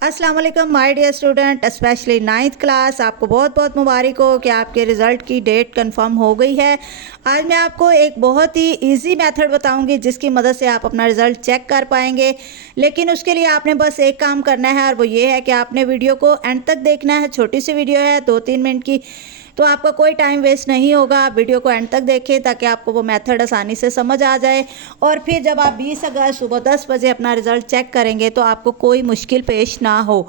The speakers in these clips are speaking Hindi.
अस्सलाम वालेकुम my dear student, specially 9th class. आपको बहुत बहुत मुबारक हो कि आपके रिज़ल्ट की डेट कंफर्म हो गई है। आज मैं आपको एक बहुत ही इजी मेथड बताऊंगी जिसकी मदद से आप अपना रिज़ल्ट चेक कर पाएंगे। लेकिन उसके लिए आपने बस एक काम करना है और वो ये है कि आपने वीडियो को एंड तक देखना है। छोटी सी वीडियो है, 2-3 मिनट की, तो आपका कोई टाइम वेस्ट नहीं होगा। वीडियो को एंड तक देखें ताकि आपको वो मेथड आसानी से समझ आ जाए और फिर जब आप 20 अगस्त सुबह 10 बजे अपना रिज़ल्ट चेक करेंगे तो आपको कोई मुश्किल पेश ना हो।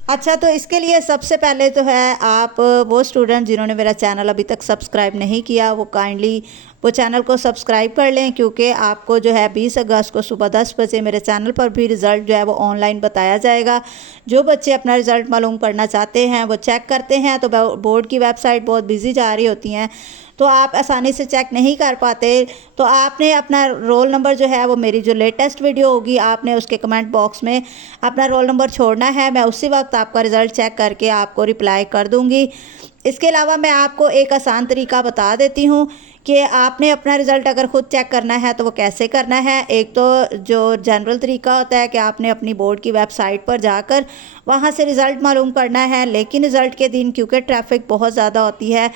अच्छा, तो इसके लिए सबसे पहले तो है, आप वो स्टूडेंट जिन्होंने मेरा चैनल अभी तक सब्सक्राइब नहीं किया वो काइंडली वो चैनल को सब्सक्राइब कर लें, क्योंकि आपको जो है 20 अगस्त को सुबह 10 बजे मेरे चैनल पर भी रिज़ल्ट जो है वो ऑनलाइन बताया जाएगा। जो बच्चे अपना रिज़ल्ट मालूम करना चाहते हैं वो चेक करते हैं तो बोर्ड की वेबसाइट बहुत बिजी जा रही होती हैं तो आप आसानी से चेक नहीं कर पाते। तो आपने अपना रोल नंबर जो है वो मेरी जो लेटेस्ट वीडियो होगी आपने उसके कमेंट बॉक्स में अपना रोल नंबर छोड़ना है। मैं उसी वक्त आपका रिज़ल्ट चेक करके आपको रिप्लाई कर दूँगी। इसके अलावा मैं आपको एक आसान तरीका बता देती हूँ कि आपने अपना रिज़ल्ट अगर ख़ुद चेक करना है तो वो कैसे करना है। एक तो जो जनरल तरीका होता है कि आपने अपनी बोर्ड की वेबसाइट पर जाकर वहाँ से रिज़ल्ट मालूम करना है। लेकिन रिज़ल्ट के दिन क्योंकि ट्रैफिक बहुत ज़्यादा होती है,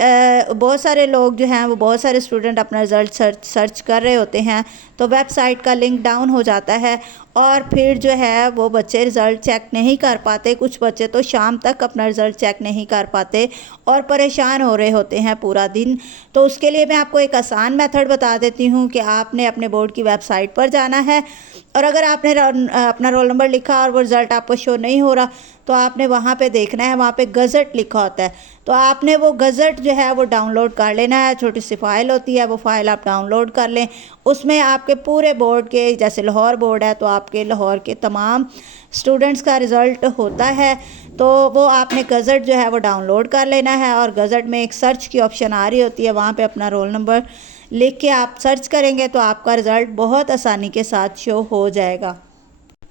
बहुत सारे लोग जो हैं वो बहुत सारे स्टूडेंट अपना रिज़ल्ट सर्च कर रहे होते हैं तो वेबसाइट का लिंक डाउन हो जाता है और फिर जो है वो बच्चे रिज़ल्ट चेक नहीं कर पाते। कुछ बच्चे तो शाम तक अपना रिज़ल्ट चेक नहीं कर पाते और परेशान हो रहे होते हैं पूरा दिन। तो उसके लिए मैं आपको एक आसान मेथड बता देती हूँ कि आपने अपने बोर्ड की वेबसाइट पर जाना है और अगर आपने अपना रोल नंबर लिखा और वो रिज़ल्ट आपको शो नहीं हो रहा तो आपने वहाँ पे देखना है, वहाँ पे गज़ट लिखा होता है तो आपने वो गज़ट जो है वो डाउनलोड कर लेना है। छोटी सी फ़ाइल होती है, वो फ़ाइल आप डाउनलोड कर लें। उसमें आपके पूरे बोर्ड के, जैसे लाहौर बोर्ड है तो आपके लाहौर के तमाम स्टूडेंट्स का रिज़ल्ट होता है तो वो आपने गज़ट जो है वो डाउनलोड कर लेना है और गज़ट में एक सर्च की ऑप्शन आ रही होती है, वहाँ पे अपना रोल नंबर लिख के आप सर्च करेंगे तो आपका रिज़ल्ट बहुत आसानी के साथ शो हो जाएगा।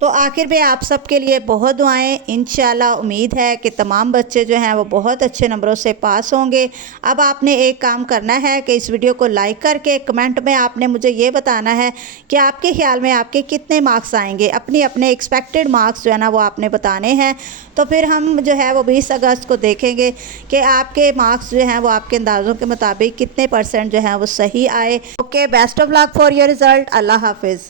तो आखिर में आप सबके लिए बहुत दुआएं। इंशाल्लाह उम्मीद है कि तमाम बच्चे जो हैं वो बहुत अच्छे नंबरों से पास होंगे। अब आपने एक काम करना है कि इस वीडियो को लाइक करके कमेंट में आपने मुझे ये बताना है कि आपके ख्याल में आपके कितने मार्क्स आएंगे। अपने एक्सपेक्टेड मार्क्स जो है ना वो आपने बताने हैं। तो फिर हम जो है वो 20 अगस्त को देखेंगे कि आपके मार्क्स जो हैं वो आपके अंदाज़ों के मुताबिक कितने % जो हैं वो सही आए। Okay, best of luck for your result. अल्लाह हाफिज़।